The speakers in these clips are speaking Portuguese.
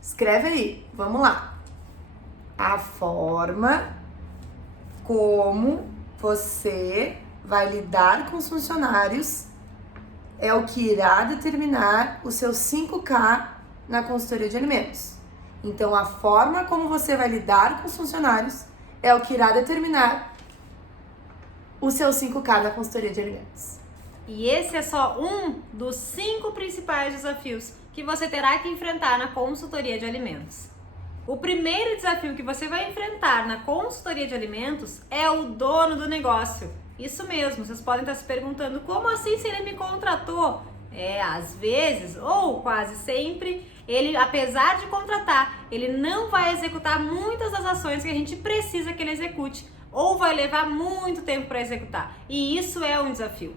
Escreve aí, vamos lá. A forma como você vai lidar com os funcionários é o que irá determinar os seus 5K na consultoria de alimentos. Então, a forma como você vai lidar com os funcionários é o que irá determinar o seu 5K na consultoria de alimentos. E esse é só um dos 5 principais desafios que você terá que enfrentar na consultoria de alimentos. O primeiro desafio que você vai enfrentar na consultoria de alimentos é o dono do negócio. Isso mesmo, vocês podem estar se perguntando, como assim se ele me contratou? Às vezes, ou quase sempre, ele, apesar de contratar, ele não vai executar muitas das ações que a gente precisa que ele execute, ou vai levar muito tempo para executar. E isso é um desafio.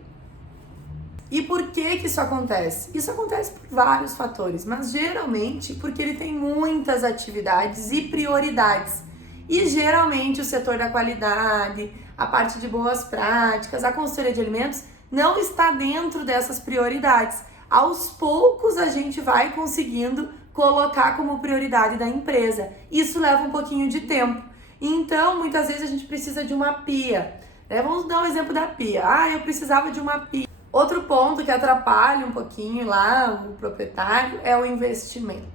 E por que isso acontece? Isso acontece por vários fatores, mas geralmente porque ele tem muitas atividades e prioridades. E geralmente o setor da qualidade, a parte de boas práticas, a consultoria de alimentos não está dentro dessas prioridades. Aos poucos a gente vai conseguindo colocar como prioridade da empresa. Isso leva um pouquinho de tempo. Então, muitas vezes a gente precisa de uma pia. Vamos dar um exemplo da pia. Eu precisava de uma pia. Outro ponto que atrapalha um pouquinho lá o proprietário é o investimento.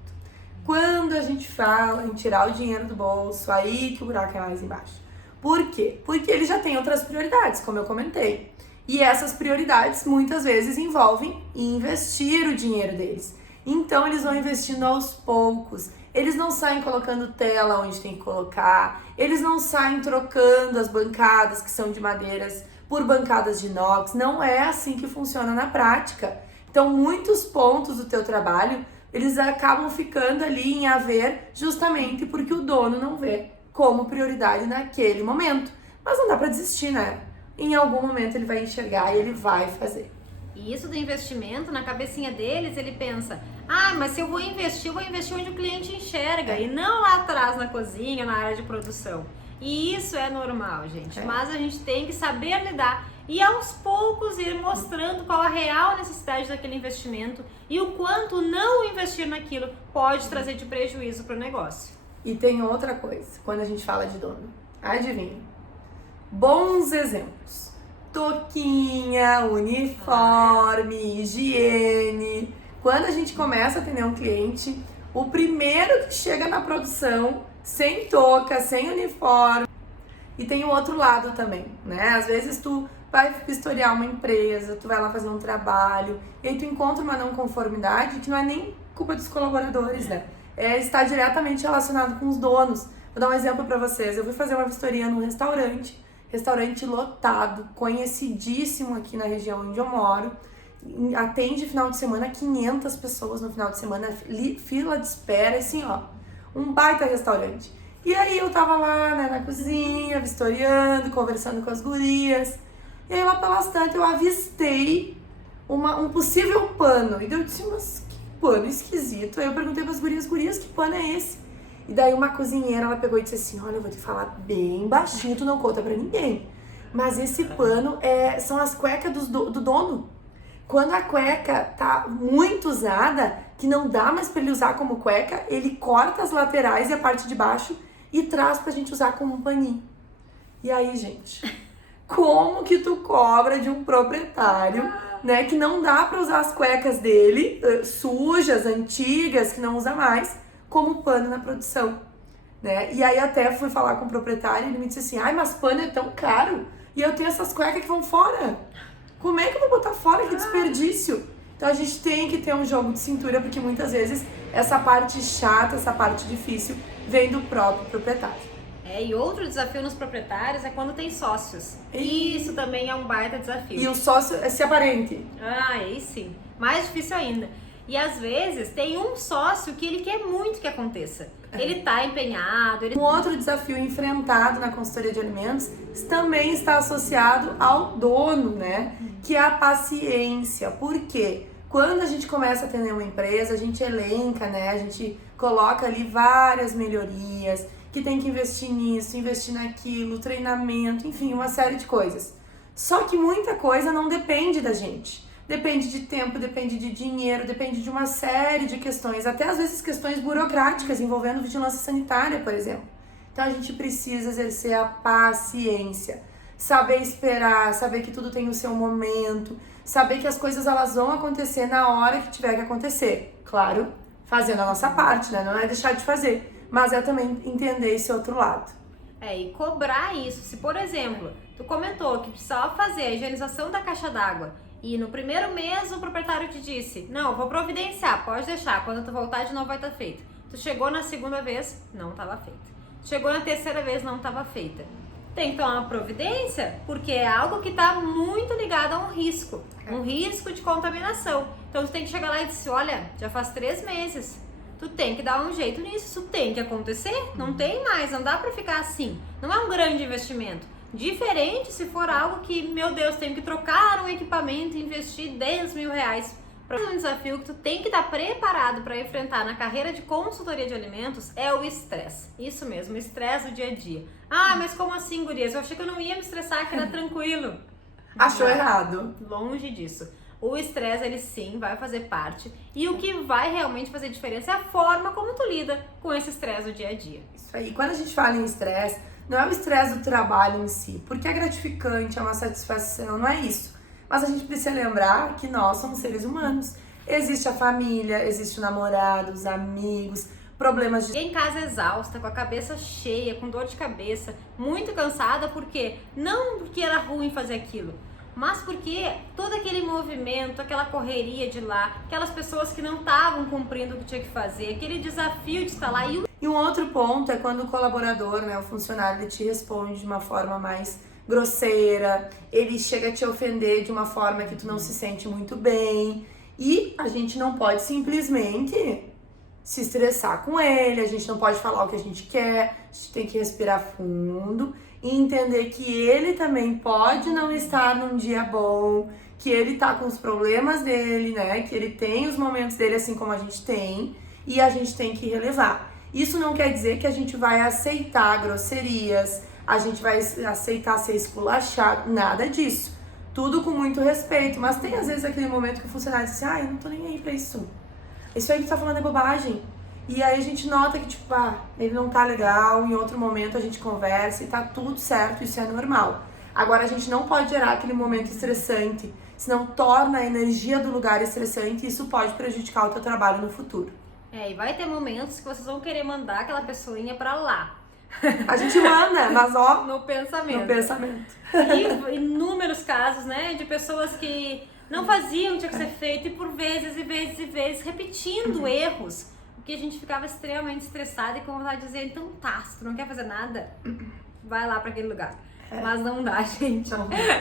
Quando a gente fala em tirar o dinheiro do bolso, aí que o buraco é mais embaixo. Por quê? Porque ele já tem outras prioridades, como eu comentei. E essas prioridades muitas vezes envolvem investir o dinheiro deles. Então eles vão investindo aos poucos. Eles não saem colocando tela onde tem que colocar. Eles não saem trocando as bancadas que são de madeiras por bancadas de inox. Não é assim que funciona na prática. Então, muitos pontos do teu trabalho, eles acabam ficando ali em haver justamente porque o dono não vê como prioridade naquele momento. Mas não dá para desistir, né? Em algum momento ele vai enxergar e ele vai fazer. E isso do investimento, na cabecinha deles, ele pensa, mas se eu vou investir onde o cliente enxerga e não lá atrás na cozinha, na área de produção. E isso é normal, gente, mas a gente tem que saber lidar e aos poucos ir mostrando qual a real necessidade daquele investimento e o quanto não investir naquilo pode trazer de prejuízo para o negócio. E tem outra coisa, quando a gente fala de dono, adivinha? Bons exemplos. Touquinha, uniforme, higiene. Quando a gente começa a atender um cliente, o primeiro que chega na produção sem touca, sem uniforme. E tem o outro lado também, né? Às vezes tu vai vistoriar uma empresa, tu vai lá fazer um trabalho, e aí tu encontra uma não conformidade que não é nem culpa dos colaboradores, né? Está diretamente relacionado com os donos. Vou dar um exemplo para vocês. Eu fui fazer uma vistoria num restaurante lotado, conhecidíssimo aqui na região onde eu moro. Atende final de semana 500 pessoas no final de semana, fila de espera, assim, ó. Um baita restaurante. E aí eu tava lá, né, na cozinha, vistoriando, conversando com as gurias. E aí lá pelas tantas eu avistei um possível pano. E eu disse, mas que pano esquisito. Aí eu perguntei pras gurias, que pano é esse? E daí uma cozinheira, ela pegou e disse assim, olha, eu vou te falar bem baixinho, tu não conta pra ninguém. Mas esse pano são as cuecas do dono. Quando a cueca tá muito usada, que não dá mais pra ele usar como cueca, ele corta as laterais e a parte de baixo e traz pra gente usar como um paninho. E aí, gente, como que tu cobra de um proprietário, né, que não dá pra usar as cuecas dele, sujas, antigas, que não usa mais, como pano na produção, né? E aí até fui falar com o proprietário e ele me disse assim, mas pano é tão caro e eu tenho essas cuecas que vão fora. Como é que eu vou botar fora? Que desperdício! Então a gente tem que ter um jogo de cintura, porque muitas vezes essa parte chata, essa parte difícil, vem do próprio proprietário. E outro desafio nos proprietários é quando tem sócios. Isso também é um baita desafio. E o sócio é se aparente. Aí sim. Mais difícil ainda. E às vezes tem um sócio que ele quer muito que aconteça. Ele tá empenhado. Um outro desafio enfrentado na consultoria de alimentos também está associado ao dono, né? Que é a paciência. Por quê? Quando a gente começa a atender uma empresa, a gente elenca, né? A gente coloca ali várias melhorias, que tem que investir nisso, investir naquilo, treinamento, enfim, uma série de coisas. Só que muita coisa não depende da gente. Depende de tempo, depende de dinheiro, depende de uma série de questões, até às vezes questões burocráticas envolvendo vigilância sanitária, por exemplo. Então a gente precisa exercer a paciência, saber esperar, saber que tudo tem o seu momento, saber que as coisas elas vão acontecer na hora que tiver que acontecer. Claro, fazendo a nossa parte, né? Não é deixar de fazer, mas é também entender esse outro lado. E cobrar isso. Se, por exemplo, tu comentou que precisava fazer a higienização da caixa d'água e no primeiro mês o proprietário te disse, não, vou providenciar, pode deixar, quando tu voltar de novo vai estar feito. Tu chegou na segunda vez, não estava feito. Chegou na terceira vez, não estava feita. Tem que tomar uma providência, porque é algo que está muito ligado a um risco de contaminação. Então tu tem que chegar lá e dizer, olha, já faz 3 meses, tu tem que dar um jeito nisso, isso tem que acontecer, não tem mais, não dá pra ficar assim. Não é um grande investimento. Diferente se for algo que, meu Deus, tem que trocar um equipamento e investir 10 mil reais. Para um desafio que tu tem que estar preparado para enfrentar na carreira de consultoria de alimentos é o estresse. Isso mesmo, o estresse do dia a dia. Ah, mas como assim, gurias? Eu achei que eu não ia me estressar, que era tranquilo. Achou errado. Longe disso. O estresse, ele sim vai fazer parte. E o que vai realmente fazer diferença é a forma como tu lida com esse estresse do dia a dia. Isso aí. Quando a gente fala em estresse, não é o estresse do trabalho em si, porque é gratificante, é uma satisfação, não é isso. Mas a gente precisa lembrar que nós somos seres humanos. Existe a família, existe o namorado, os amigos, problemas de... Em casa exausta, com a cabeça cheia, com dor de cabeça, muito cansada, porque não porque era ruim fazer aquilo, mas porque todo aquele movimento, aquela correria de lá, aquelas pessoas que não estavam cumprindo o que tinha que fazer, aquele desafio de estar lá. E um outro ponto é quando o colaborador, né, o funcionário, ele te responde de uma forma mais grosseira, ele chega a te ofender de uma forma que tu não se sente muito bem. E a gente não pode simplesmente se estressar com ele, a gente não pode falar o que a gente quer, a gente tem que respirar fundo e entender que ele também pode não estar num dia bom, que ele tá com os problemas dele, né? Que ele tem os momentos dele assim como a gente tem e a gente tem que relevar. Isso não quer dizer que a gente vai aceitar grosserias, a gente vai aceitar ser esculachado, nada disso. Tudo com muito respeito, mas tem às vezes aquele momento que o funcionário diz assim, eu não tô nem aí pra isso. Isso aí que tu tá falando é bobagem. E aí a gente nota que, tipo, ele não tá legal, em outro momento a gente conversa e tá tudo certo, isso é normal. Agora a gente não pode gerar aquele momento estressante, senão torna a energia do lugar estressante e isso pode prejudicar o teu trabalho no futuro. E vai ter momentos que vocês vão querer mandar aquela pessoinha pra lá. A gente manda, mas no pensamento. No pensamento. E inúmeros casos, né, de pessoas que não faziam o que tinha que ser feito e por vezes e vezes repetindo erros, que a gente ficava extremamente estressada e com vontade de dizer, então tá, se tu não quer fazer nada, vai lá pra aquele lugar. Mas não dá, gente.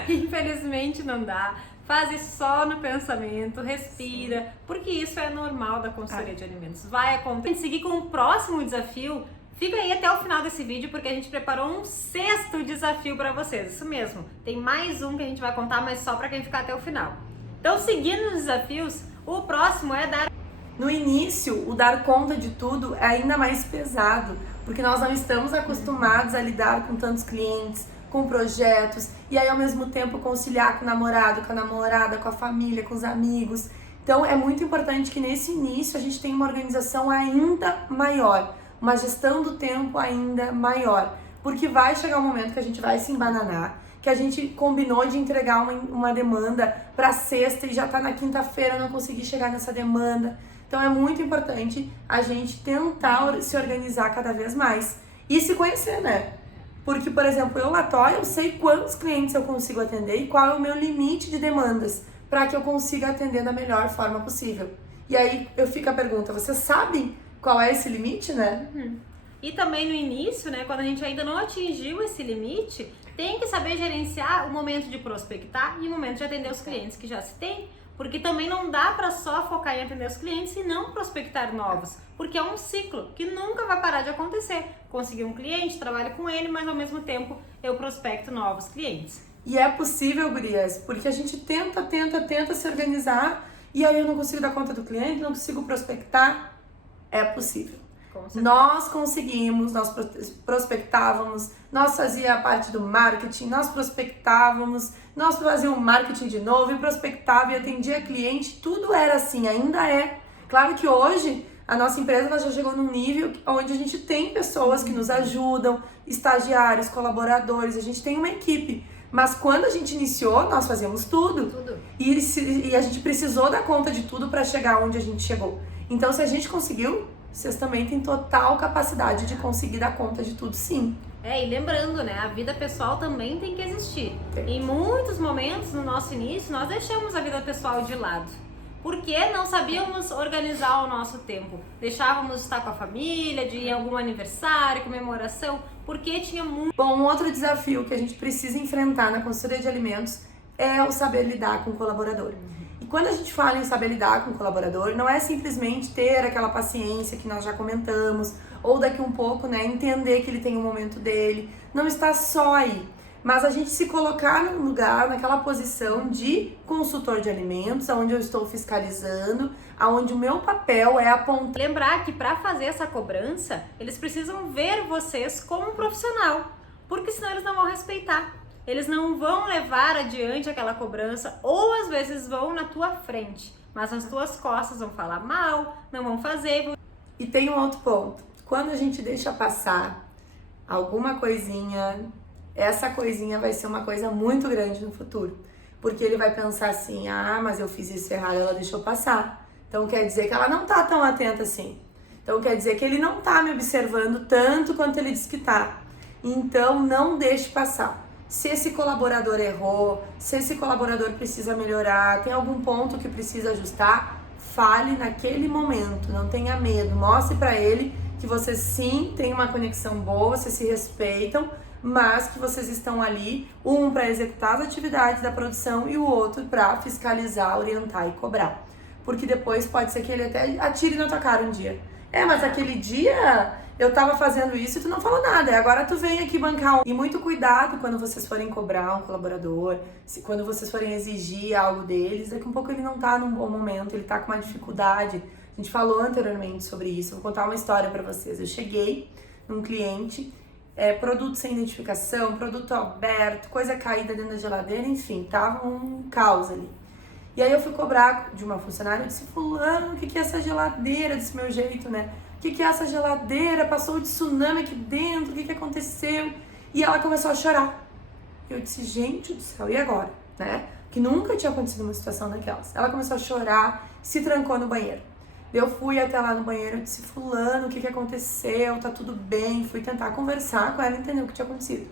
Infelizmente não dá. Faz isso só no pensamento, respira, porque isso é normal da consultoria de alimentos. Vai acontecer. Seguir com o próximo desafio. Fica aí até o final desse vídeo porque a gente preparou um 6º desafio para vocês. Isso mesmo, tem mais um que a gente vai contar, mas só para quem ficar até o final. Então, seguindo os desafios, o próximo é dar... No início, o dar conta de tudo é ainda mais pesado, porque nós não estamos acostumados a lidar com tantos clientes, com projetos, e aí ao mesmo tempo conciliar com o namorado, com a namorada, com a família, com os amigos. Então, é muito importante que nesse início a gente tenha uma organização ainda maior, uma gestão do tempo ainda maior, porque vai chegar um momento que a gente vai se embananar, que a gente combinou de entregar uma demanda para sexta e já tá na quinta-feira, não consegui chegar nessa demanda. Então é muito importante a gente tentar se organizar cada vez mais e se conhecer, né? Porque, por exemplo, eu, Latoya, eu sei quantos clientes eu consigo atender e qual é o meu limite de demandas para que eu consiga atender da melhor forma possível. E aí eu fico a pergunta, vocês sabem qual é esse limite, né? E também no início, né, quando a gente ainda não atingiu esse limite, tem que saber gerenciar o momento de prospectar e o momento de atender os clientes que já se tem, porque também não dá para só focar em atender os clientes e não prospectar novos, porque é um ciclo que nunca vai parar de acontecer. Consegui um cliente, trabalho com ele, mas ao mesmo tempo eu prospecto novos clientes. E é possível, gurias, porque a gente tenta se organizar e aí eu não consigo dar conta do cliente, não consigo prospectar. É possível. Com certeza. Nós conseguimos, nós prospectávamos, nós fazia parte do marketing, nós prospectávamos, nós fazíamos marketing de novo e prospectava e atendia cliente, tudo era assim, ainda é. Claro que hoje a nossa empresa ela já chegou num nível onde a gente tem pessoas que nos ajudam, estagiários, colaboradores, a gente tem uma equipe. Mas quando a gente iniciou, nós fazíamos tudo. E a gente precisou dar conta de tudo para chegar onde a gente chegou. Então, se a gente conseguiu, vocês também têm total capacidade de conseguir dar conta de tudo, sim. E lembrando, né, a vida pessoal também tem que existir. Em muitos momentos, no nosso início, nós deixamos a vida pessoal de lado. Porque não sabíamos organizar o nosso tempo. Deixávamos de estar com a família, de ir em algum aniversário, comemoração, porque tinha muito... Bom, um outro desafio que a gente precisa enfrentar na consultoria de alimentos é o saber lidar com o colaborador. E quando a gente fala em saber lidar com o colaborador, não é simplesmente ter aquela paciência que nós já comentamos, ou daqui um pouco, né, entender que ele tem um momento dele. Não está só aí. Mas a gente se colocar no lugar, naquela posição de consultor de alimentos, onde eu estou fiscalizando, onde o meu papel é apontar. Lembrar que para fazer essa cobrança, eles precisam ver vocês como um profissional, porque senão eles não vão respeitar. Eles não vão levar adiante aquela cobrança, ou às vezes vão na tua frente, mas nas tuas costas vão falar mal, não vão fazer. E tem um outro ponto. Quando a gente deixa passar alguma coisinha, essa coisinha vai ser uma coisa muito grande no futuro. Porque ele vai pensar assim, mas eu fiz isso errado, ela deixou passar. Então quer dizer que ela não tá tão atenta assim. Então quer dizer que ele não tá me observando tanto quanto ele diz que tá. Então não deixe passar. Se esse colaborador errou, se esse colaborador precisa melhorar, tem algum ponto que precisa ajustar, fale naquele momento, não tenha medo. Mostre pra ele que vocês sim têm uma conexão boa, vocês se respeitam, mas que vocês estão ali, um para executar as atividades da produção e o outro para fiscalizar, orientar e cobrar. Porque depois pode ser que ele até atire na tua cara um dia. Mas aquele dia eu tava fazendo isso e tu não falou nada, agora tu vem aqui bancar. E muito cuidado quando vocês forem cobrar um colaborador, quando vocês forem exigir algo deles, daqui um pouco ele não tá num bom momento, ele tá com uma dificuldade. A gente falou anteriormente sobre isso, vou contar uma história para vocês. Eu cheguei num cliente, produto sem identificação, produto aberto, coisa caída dentro da geladeira, enfim, tava um caos ali. E aí eu fui cobrar de uma funcionária, eu disse, fulano, o que é essa geladeira, desse meu jeito, né? O que é essa geladeira? Passou de tsunami aqui dentro, o que aconteceu? E ela começou a chorar. Eu disse, gente do céu, e agora? Né? Que nunca tinha acontecido uma situação daquelas. Ela começou a chorar, se trancou no banheiro. Eu fui até lá no banheiro, eu disse, fulano, o que aconteceu? Tá tudo bem? Fui tentar conversar com ela e entender o que tinha acontecido.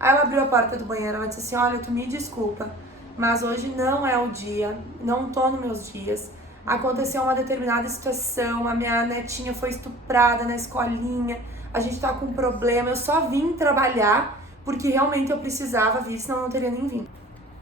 Aí ela abriu a porta do banheiro, ela disse assim, olha, tu me desculpa, mas hoje não é o dia, não tô nos meus dias. Aconteceu uma determinada situação, a minha netinha foi estuprada na escolinha, a gente tá com um problema, eu só vim trabalhar porque realmente eu precisava vir, senão eu não teria nem vindo.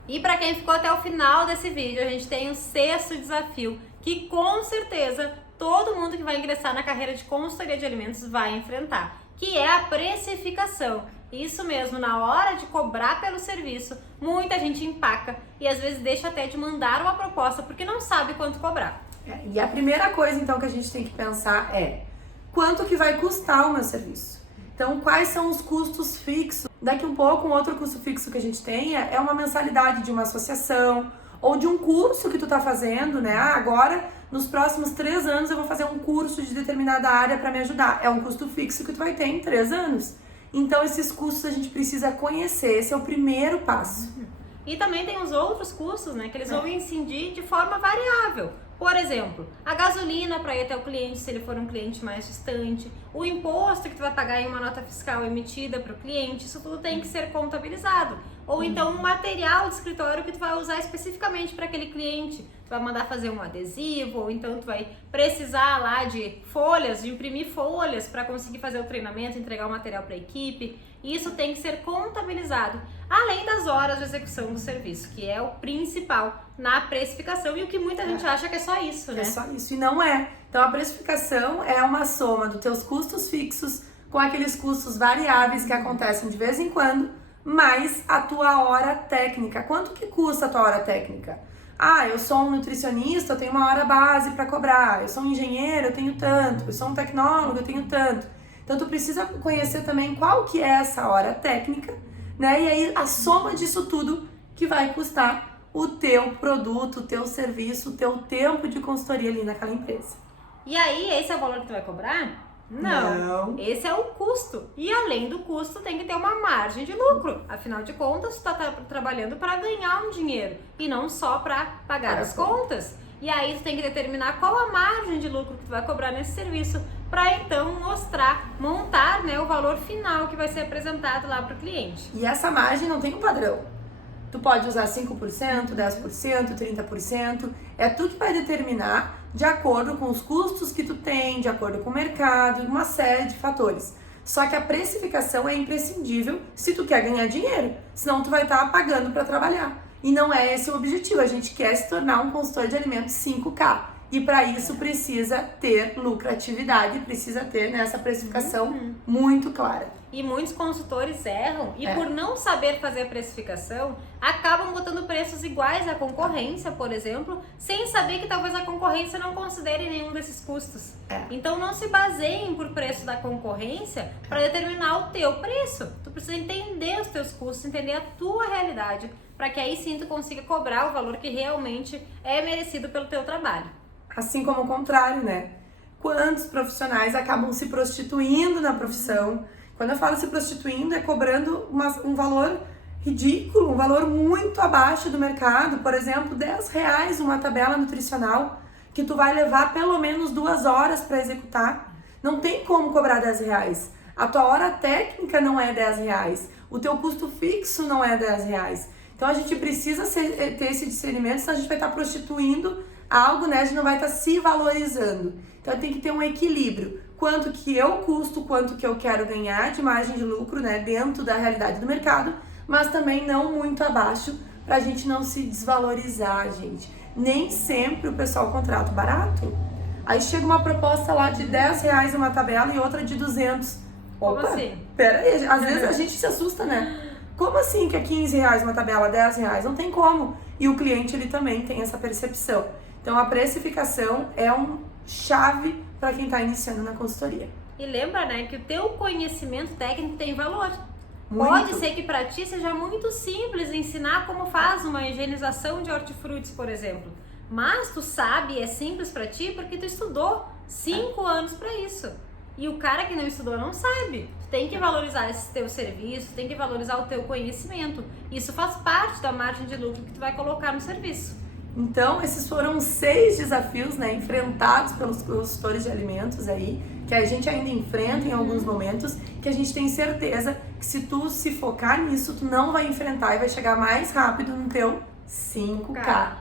E para quem ficou até o final desse vídeo, a gente tem o 6º desafio, que com certeza todo mundo que vai ingressar na carreira de consultoria de alimentos vai enfrentar, que é a precificação. Isso mesmo, na hora de cobrar pelo serviço, muita gente empaca e às vezes deixa até de mandar uma proposta porque não sabe quanto cobrar. E a primeira coisa então que a gente tem que pensar é quanto que vai custar o meu serviço. Então, quais são os custos fixos? Daqui um pouco, um outro custo fixo que a gente tem é uma mensalidade de uma associação ou de um curso que tu tá fazendo, né? Agora, nos próximos 3 anos eu vou fazer um curso de determinada área para me ajudar. É um custo fixo que tu vai ter em 3 anos. Então, esses custos a gente precisa conhecer, esse é o primeiro passo. E também tem os outros custos, né, que eles vão incidir de forma variável. Por exemplo, a gasolina para ir até o cliente, se ele for um cliente mais distante, o imposto que tu vai pagar em uma nota fiscal emitida para o cliente, isso tudo tem que ser contabilizado. Ou então um material de escritório que tu vai usar especificamente para aquele cliente. Tu vai mandar fazer um adesivo, ou então tu vai precisar lá de folhas, de imprimir folhas para conseguir fazer o treinamento, entregar o material para a equipe. Isso tem que ser contabilizado, além das horas de execução do serviço, que é o principal na precificação e o que muita gente acha que é só isso, né? É só isso, e não é. Então, a precificação é uma soma dos teus custos fixos com aqueles custos variáveis que acontecem de vez em quando, mais a tua hora técnica. Quanto que custa a tua hora técnica? Ah, eu sou um nutricionista, eu tenho uma hora base para cobrar. Eu sou um engenheiro, eu tenho tanto. Eu sou um tecnólogo, eu tenho tanto. Então, tu precisa conhecer também qual que é essa hora técnica, né? E aí, a soma disso tudo que vai custar o teu produto, o teu serviço, o teu tempo de consultoria ali naquela empresa. E aí, esse é o valor que tu vai cobrar? Não. Esse é o custo. E além do custo, tem que ter uma margem de lucro. Afinal de contas, tu tá trabalhando para ganhar um dinheiro e não só para pagar as contas. E aí, tu tem que determinar qual a margem de lucro que tu vai cobrar nesse serviço para então montar, né, o valor final que vai ser apresentado lá para o cliente. E essa margem não tem um padrão. Tu pode usar 5%, 10%, 30%. É tu que vai determinar de acordo com os custos que tu tem, de acordo com o mercado, uma série de fatores. Só que a precificação é imprescindível se tu quer ganhar dinheiro, senão tu vai estar pagando para trabalhar. E não é esse o objetivo, a gente quer se tornar um consultor de alimentos 5K. E para isso precisa ter lucratividade, precisa ter essa precificação muito clara. E muitos consultores erram e por não saber fazer a precificação, acabam botando preços iguais à concorrência, por exemplo, sem saber que talvez a concorrência não considere nenhum desses custos. Então não se baseiem por preço da concorrência para determinar o teu preço. Tu precisa entender os teus custos, entender a tua realidade, para que aí sim tu consiga cobrar o valor que realmente é merecido pelo teu trabalho. Assim como o contrário, né? Quantos profissionais acabam se prostituindo na profissão? Quando eu falo se prostituindo, é cobrando um valor ridículo, um valor muito abaixo do mercado. Por exemplo, R$10 uma tabela nutricional que tu vai levar pelo menos 2 horas para executar. Não tem como cobrar R$10. A tua hora técnica não é R$10. O teu custo fixo não é R$10. Então a gente precisa ter esse discernimento, senão a gente vai estar prostituindo algo, né? A gente não vai estar se valorizando. Então tem que ter um equilíbrio. Quanto que eu custo, quanto que eu quero ganhar de margem de lucro, né? Dentro da realidade do mercado, mas também não muito abaixo, pra gente não se desvalorizar, gente. Nem sempre o pessoal contrata barato. Aí chega uma proposta lá de R$10 uma tabela e outra de 200. Opa, como assim? Pera aí, às vezes a gente se assusta, né? Como assim que é R$15 uma tabela, R$10? Não tem como. E o cliente, ele também tem essa percepção. Então, a precificação é um chave para quem está iniciando na consultoria. E lembra, né, que o teu conhecimento técnico tem valor. Muito. Pode ser que para ti seja muito simples ensinar como faz uma higienização de hortifrutis, por exemplo. Mas tu sabe, é simples para ti porque tu estudou 5 anos para isso. E o cara que não estudou não sabe. Tu tem que valorizar esse teu serviço, tem que valorizar o teu conhecimento. Isso faz parte da margem de lucro que tu vai colocar no serviço. Então, esses foram 6 desafios, né, enfrentados pelos consultores de alimentos aí, que a gente ainda enfrenta em alguns momentos, que a gente tem certeza que se tu se focar nisso, tu não vai enfrentar e vai chegar mais rápido no teu 5K.